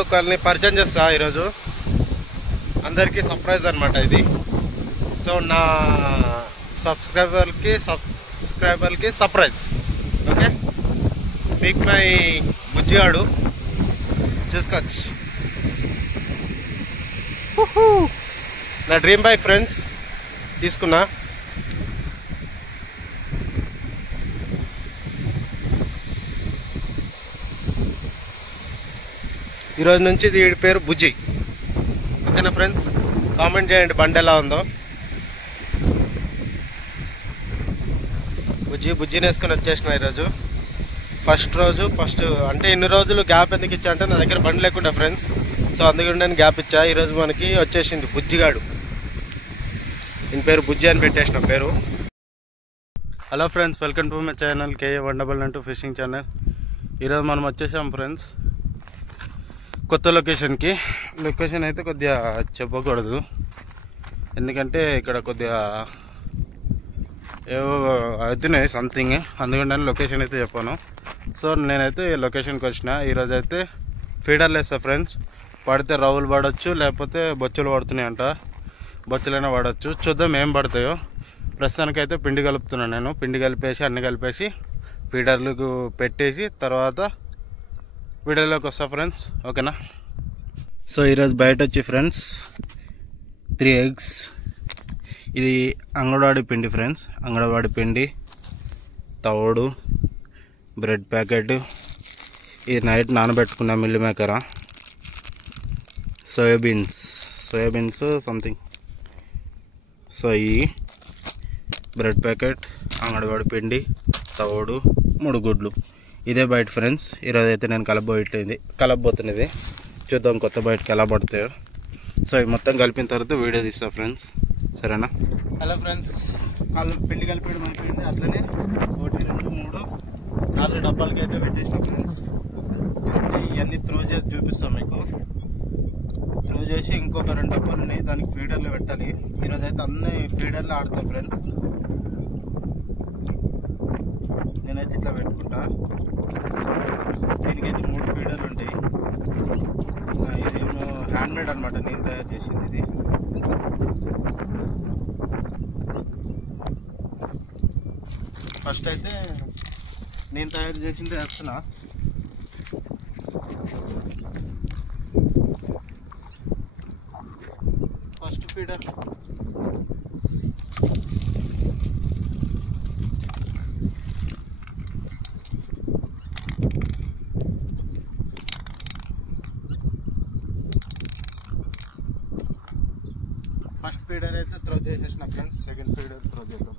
ఒకరిని పరిచయం చేస్తా ఈరోజు అందరికీ సర్ప్రైజ్ అనమాట ఇది. సో నా సబ్స్క్రైబర్కి సర్ప్రైజ్. ఓకే, మీకు మై బుజ్జిగాడు చూసుకోవచ్చు. నా డ్రీమ్ బైక్ ఫ్రెండ్స్ తీసుకున్నా. ఈరోజు నుంచి వీడి పేరు బుజ్జి. ఓకేనా ఫ్రెండ్స్, కామెంట్ చేయండి బండి ఎలా ఉందో. బుజ్జిని వేసుకొని వచ్చేసిన ఈరోజు ఫస్ట్ అంటే ఇన్ని రోజులు గ్యాప్ ఎందుకు ఇచ్చా అంటే నా దగ్గర బండి లేకుండా ఫ్రెండ్స్. సో అందుకని నేను గ్యాప్ ఇచ్చా. ఈరోజు మనకి వచ్చేసింది బుజ్జిగాడు. దీని పేరు బుజ్జి అని పెట్టేసిన పేరు. Hello friends, welcome to my channel KA199 fishing channel. ఈరోజు మనం వచ్చేసాం ఫ్రెండ్స్ కొత్త లొకేషన్కి. లొకేషన్ అయితే కొద్దిగా చెప్పకూడదు, ఎందుకంటే ఇక్కడ కొద్దిగా ఏవో అవుతున్నాయి సంథింగ్, అందుకని నేను లొకేషన్ అయితే చెప్పాను. సో నేనైతే లొకేషన్కి వచ్చిన. ఈరోజు అయితే ఫీడర్లు వేస్తా ఫ్రెండ్స్. పడితే రవ్వులు పడవచ్చు, లేకపోతే బొచ్చులు పడుతున్నాయి అంట. బొచ్చులైనా పడవచ్చు, చూద్దాం ఏం పడతాయో. ప్రస్తుతానికైతే పిండి కలుపుతున్నాను నేను. పిండి కలిపేసి అన్నీ కలిపేసి ఫీడర్లకు పెట్టేసి తర్వాత వీడియోలోకి వస్తా ఫ్రెండ్స్. ఓకేనా. సో ఈరోజు బయట వచ్చి ఫ్రెండ్స్ 3 eggs. ఇది అంగన్వాడీ పిండి ఫ్రెండ్స్. అంగన్వాడీ పిండి, తవుడు, బ్రెడ్ ప్యాకెట్. ఇది నైట్ నానబెట్టుకున్న మిల్ మేకర, సోయాబీన్స్ సంథింగ్. సో ఈ బ్రెడ్ ప్యాకెట్, అంగన్వాడీ పిండి, తవుడు, 3 గుడ్లు. ఇదే బయట ఫ్రెండ్స్. ఈరోజు అయితే నేను కలపబోతున్నది. చూద్దాం కొత్త బయటకి ఎలా పడతాయో. సో ఇవి మొత్తం కలిపిన తర్వాత వీడియో తీస్తా ఫ్రెండ్స్, సరేనా. హలో ఫ్రెండ్స్, పిండి కలిపేయడం అయిపోయింది. అట్లనే 1 2 3 4 డబ్బాలకి అయితే పెట్టేసిన ఫ్రెండ్స్. ఇవన్నీ త్రో చేసి చూపిస్తాం మీకు. త్రో చేసి ఇంకొక 2 డబ్బాలు ఉన్నాయి, దానికి ఫీడర్లు పెట్టాలి. ఈరోజు అయితే అన్ని ఫీడర్లు ఆడతాయి ఫ్రెండ్స్. నేనైతే ఇట్లా పెట్టుకుంటా. దీనికైతే 3 ఫీడర్లు ఉంటాయి. ఇదేమో హ్యాండ్మేడ్ అనమాట, నేను తయారు చేసింది ఇది. ఫస్ట్ అయితే నేను తయారు చేసింది వేస్తున్నా. ఫస్ట్ ఫీడర్ అయితే త్రో చేసేసిన ఫ్రెండ్స్. సెకండ్ ఫీడర్ త్రో చేద్దాం.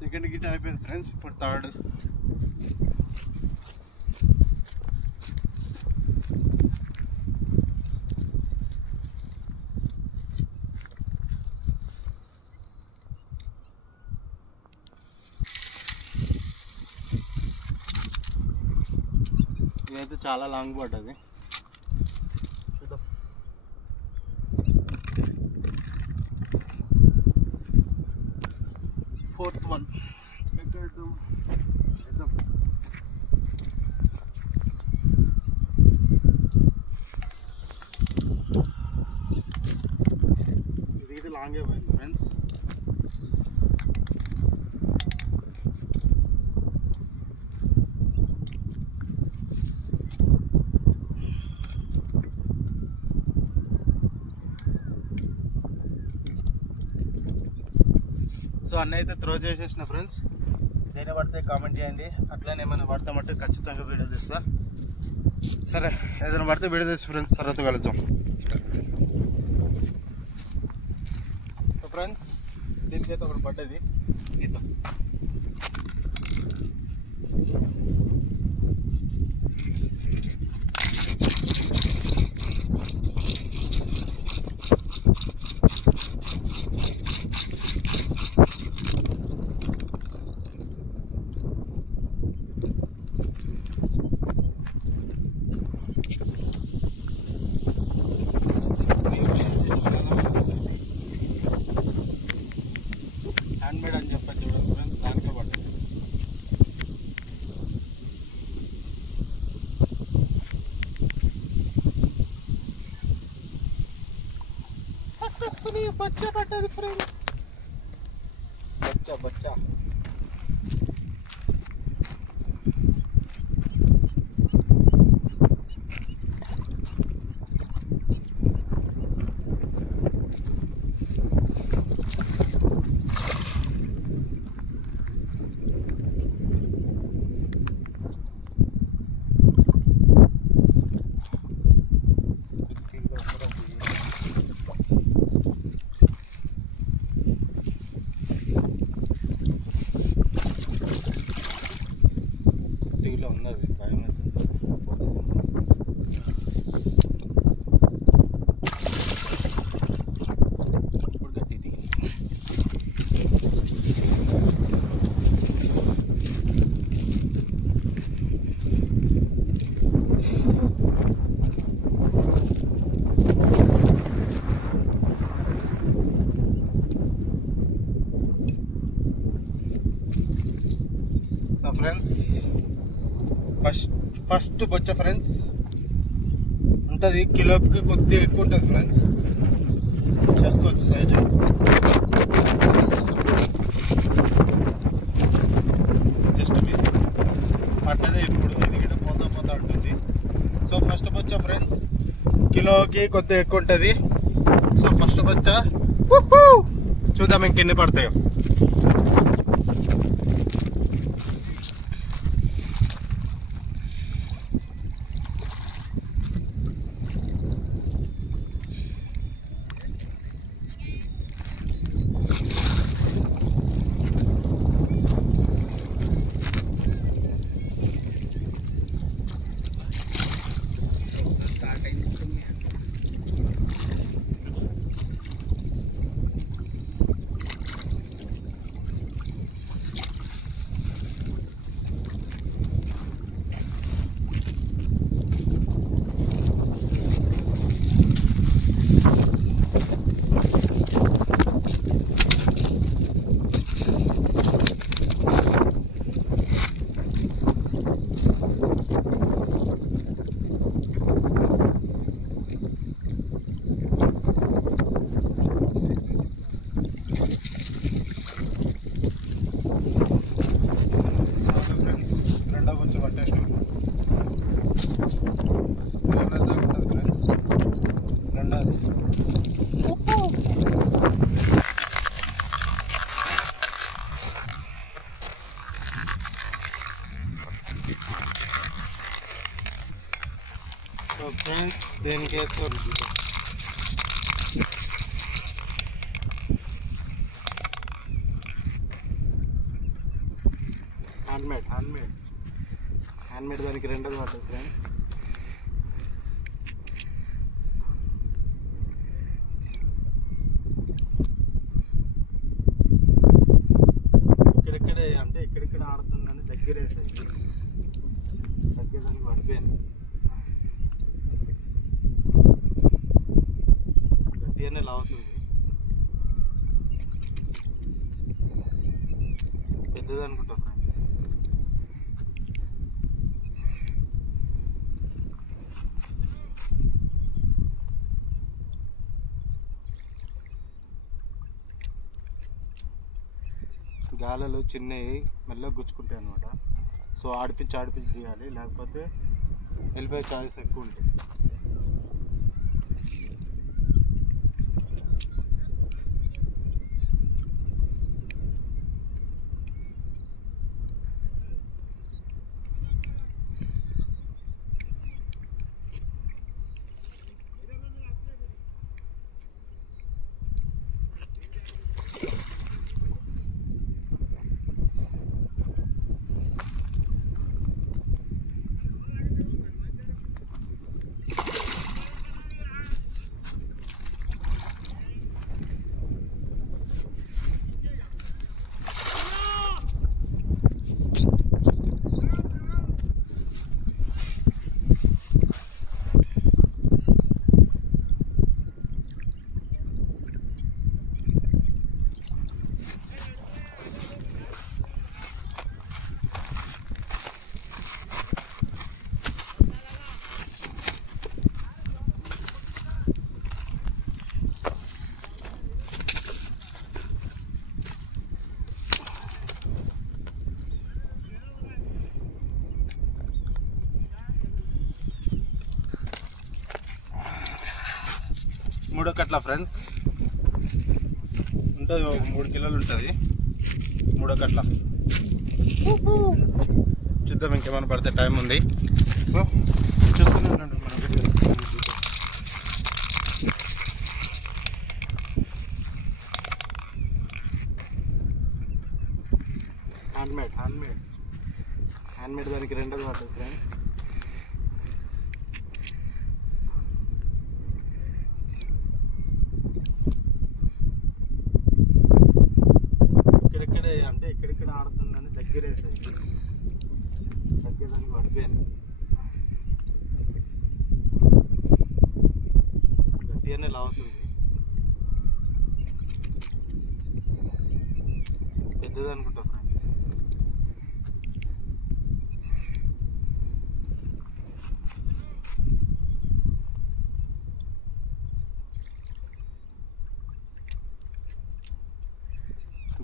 సెకండ్ గిట్ అయిపోయింది ఫ్రెండ్స్. ఇప్పుడు థర్డ్. ఇదైతే చాలా లాంగ్ పడ్డది. చూద్దాం. ఫోర్త్ వన్ ఇది లాంగే పోయింది ఫ్రెండ్స్. సో అన్నీ అయితే త్రో చేసేసిన ఫ్రెండ్స్. దేని పడితే కామెంట్ చేయండి. అట్లనే ఏమైనా పడతామంటే ఖచ్చితంగా వీడియో తీస్తా. సరే ఏదైనా పడితే వీడియో తెచ్చి ఫ్రెండ్స్ తర్వాత కలుద్దాం. సో ఫ్రెండ్స్ దీనికైతే ఒకటి పడ్డది ఇద్దాం. హ్యాండ్మేడ్ అని చెప్పాను చూడండి ఫ్రెండ్స్, దానికే పడ్డది. సక్సెస్ఫుల్లీ బచ్చా పడ్డది ఫ్రెండ్స్. బచ్చా కుర్తిలో ఉన్నది భయం ఇప్పుడు గట్టి దిగి. సో ఫ్రెండ్స్ ఫస్ట్ బొచ్చ ఫ్రెండ్స్ ఉంటుంది, కిలోకి కొద్దిగా ఎక్కువ ఉంటుంది ఫ్రెండ్స్, చేసుకోవచ్చు సైజ్. జస్ట్ మిస్ పడ్డదే, ఇప్పుడు ఇది పోతా ఉంటుంది. సో ఫస్ట్ బొచ్చ ఫ్రెండ్స్ కిలోకి కొద్దిగా ఎక్కువ ఉంటుంది. సో ఫస్ట్ బొచ్చ చూద్దాం ఇంకెన్ని పడతాయో. ఫ్రెండ్స్ దేనికి హ్యాండ్మేడ్ దానికి రెండోది పడుతుంది ఫ్రెండ్స్. ఇక్కడెక్కడే అంటే ఇక్కడెక్కడ ఆడుతుందని దగ్గరేసాయి, దగ్గరదానికి పడిపోయాను. గట్టిగానే లావుతుంది, పెద్దది అనుకుంటా ఫ్రెండ్స్. గాలలు చిన్నవి మెల్లగా గుచ్చుకుంటాయి అనమాట. సో ఆడిపించి తీయాలి, లేకపోతే వెళ్ళిపోయే ఛాయిస్ ఎక్కువ ఉంటుంది. 3 కట్ల ఫ్రెండ్స్ ఉంటుంది, ఒక 3 కిలోలు ఉంటుంది 3 కట్ల. చూద్దాం ఇంకేమైనా పడితే, టైం ఉంది. సో చూస్తూనే ఉండండి మన వీడియో. హ్యాండ్మేడ్ దానికి 2 పడుతుంది ఫ్రెండ్. ఇక్కడెక్కడే అంటే ఇక్కడెక్కడ ఆడుతుందని దగ్గరేసాయి, తగ్గేదానికి పడిపోయాను. గట్టిగానే లావుతుంది, పెద్దది అనుకుంటా ఫ్రెండ్.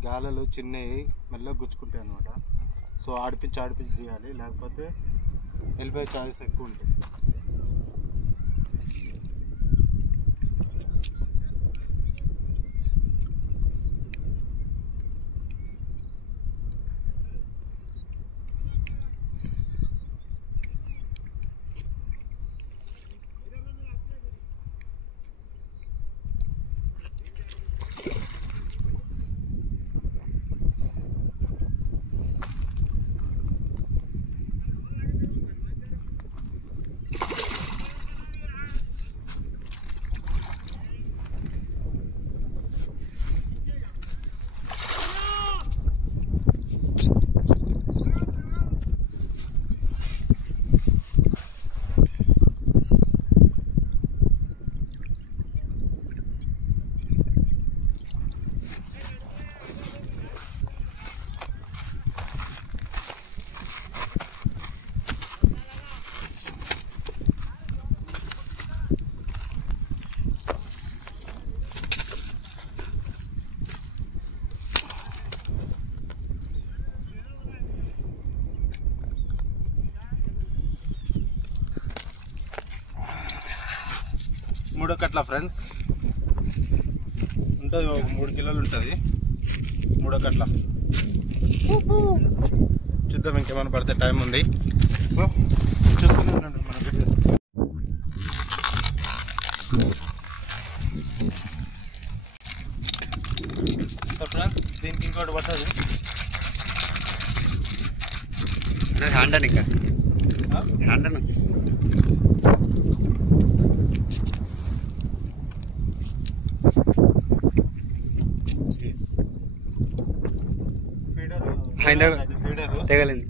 గాలలు చిన్నవి మెల్లగా గుచ్చుకుంటాయి అన్నమాట. సో ఆడిపించి తీయాలి, లేకపోతే వెళ్ళిపోయే ఛాయిస్ ఎక్కువ ఉంటుంది. మూడో కట్ల ఫ్రెండ్స్ ఉంటుంది, ఒక 3 కిలోలు ఉంటుంది 3 కట్ల. చూద్దాం ఇంకేమైనా పడితే, టైం ఉంది. సో చూస్తూనే ఉండండి మన వీడియో. ఫ్రెండ్స్ దీనికి ఇంకోటి పట్టదు, హ్యాండ్ అని ఇంకా హ్యాండ్ అని తెగలింది.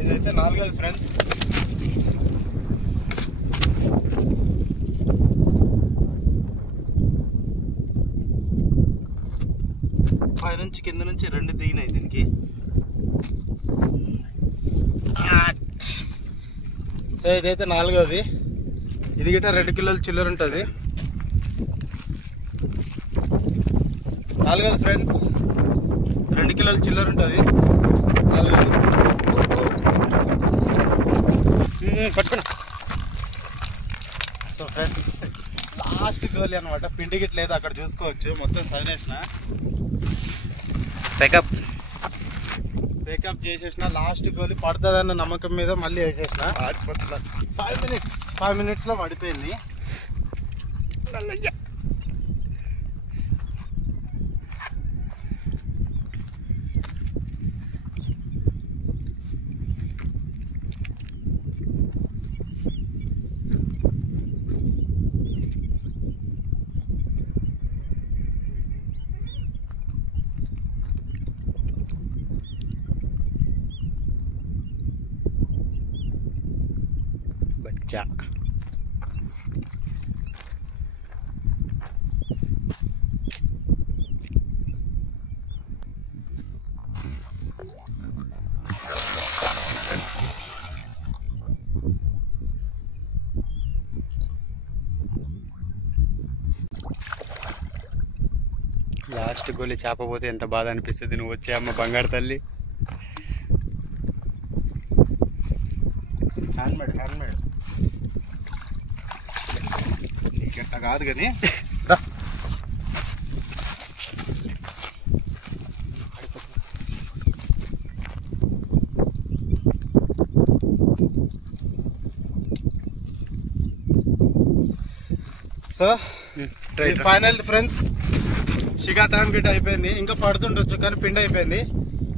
ఇదైతే 4 ఫ్రెండ్స్. పై నుంచి కింద నుంచి 2 దిగినాయి దీనికి. సో ఇదైతే 4వది. ఇది గిట్ట 2 కిలోల చిల్లర ఉంటుంది. 4వది ఫ్రెండ్స్, 2 కిలోల చిల్లర ఉంటుంది 4వది. పట్టుకున్నా. సో ఫ్రెండ్స్ లాస్ట్ గోలీ అనమాట, పిండి గిట్ లేదు అక్కడ చూసుకోవచ్చు, మొత్తం సదిరేసిన. టేకప్ చేసేసిన. లాస్ట్ గోలి పడుతుందన్న నమ్మకం మీద మళ్ళీ వేసేసిన. 5 minutes లో పడిపోయింది. బచ్చా లాస్ట్ గోలి చేప పోతే ఎంత బాధ అనిపిస్తుంది. నువ్వు వచ్చే అమ్మ బంగారు తల్లి. హ్యాండ్మేడ్ నీకెట్ట కాదు కానీ సో ఫైనల్ ఫ్రెండ్స్, షికార్ టైం గిట్ అయిపోయింది. ఇంకా పడుతుండొచ్చు కానీ పిండి అయిపోయింది.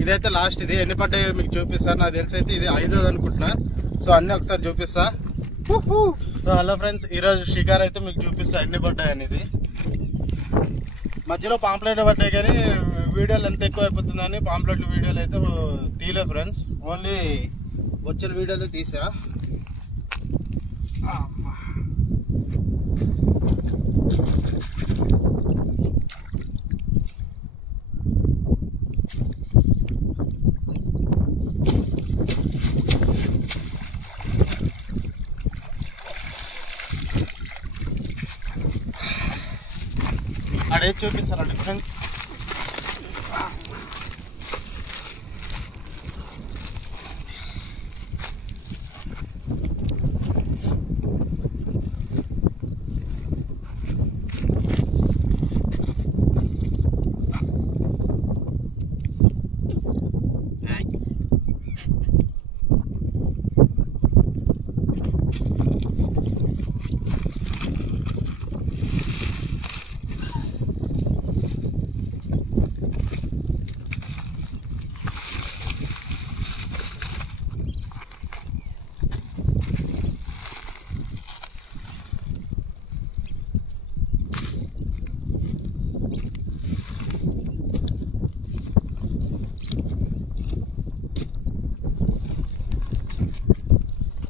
ఇదైతే లాస్ట్. ఇది ఎన్ని పడ్డాయో మీకు చూపిస్తాను. నాకు తెలిసి అయితే ఇది 5వ అనుకుంటున్నా. సో అన్నీ ఒకసారి చూపిస్తా. సో హలో ఫ్రెండ్స్, ఈరోజు షికార్ అయితే మీకు చూపిస్తా ఎన్ని పడ్డాయి అనేది. మధ్యలో పాంప్లెట్ పడ్డాయి కానీ వీడియోలు ఎంత ఎక్కువ అయిపోతుందని పాంప్లెట్ వీడియోలు అయితే తీయలే ఫ్రెండ్స్. ఓన్లీ వచ్చే వీడియోలు తీసా. అడే చూపిస్తారండి ఫ్రెండ్స్.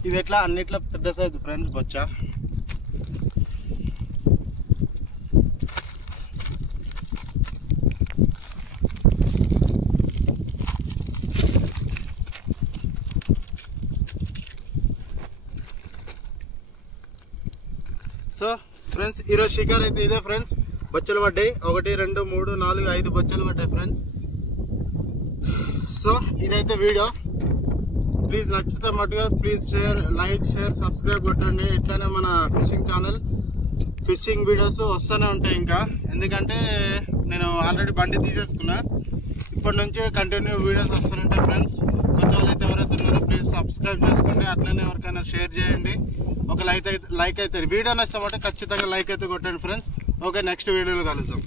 ఇది ఎట్లా అన్నిట్లో పెద్ద సైజు ఫ్రెండ్స్ బొచ్చా. సో ఫ్రెండ్స్, ఈరోజు షికార్ అయితే ఇదే ఫ్రెండ్స్. బొచ్చలు పడ్డాయి. 1 2 3 4 5 బొచ్చలు పడ్డాయి ఫ్రెండ్స్. సో ఇదైతే వీడియో. ప్లీజ్ నచ్చితే మట్టుగా ప్లీజ్ లైక్ షేర్ సబ్స్క్రైబ్ కొట్టండి. ఇట్లానే మన ఫిషింగ్ ఛానల్ ఫిషింగ్ వీడియోస్ వస్తూనే ఉంటాయి. ఇంకా ఎందుకంటే నేను ఆల్రెడీ బండి తీసేసుకున్నా. ఇప్పటి నుంచి కంటిన్యూ వీడియోస్ వస్తూనే ఉంటాయి ఫ్రెండ్స్. కొత్త వాళ్ళు అయితే ఎవరైతే ఉన్నారో ప్లీజ్ సబ్స్క్రైబ్ చేసుకోండి. అట్లనే ఎవరికైనా షేర్ చేయండి. ఒక లైక్ అయితే వీడియో నచ్చమంటే ఖచ్చితంగా లైక్ అయితే కొట్టండి ఫ్రెండ్స్. ఓకే, నెక్స్ట్ వీడియోలో కలుద్దాం.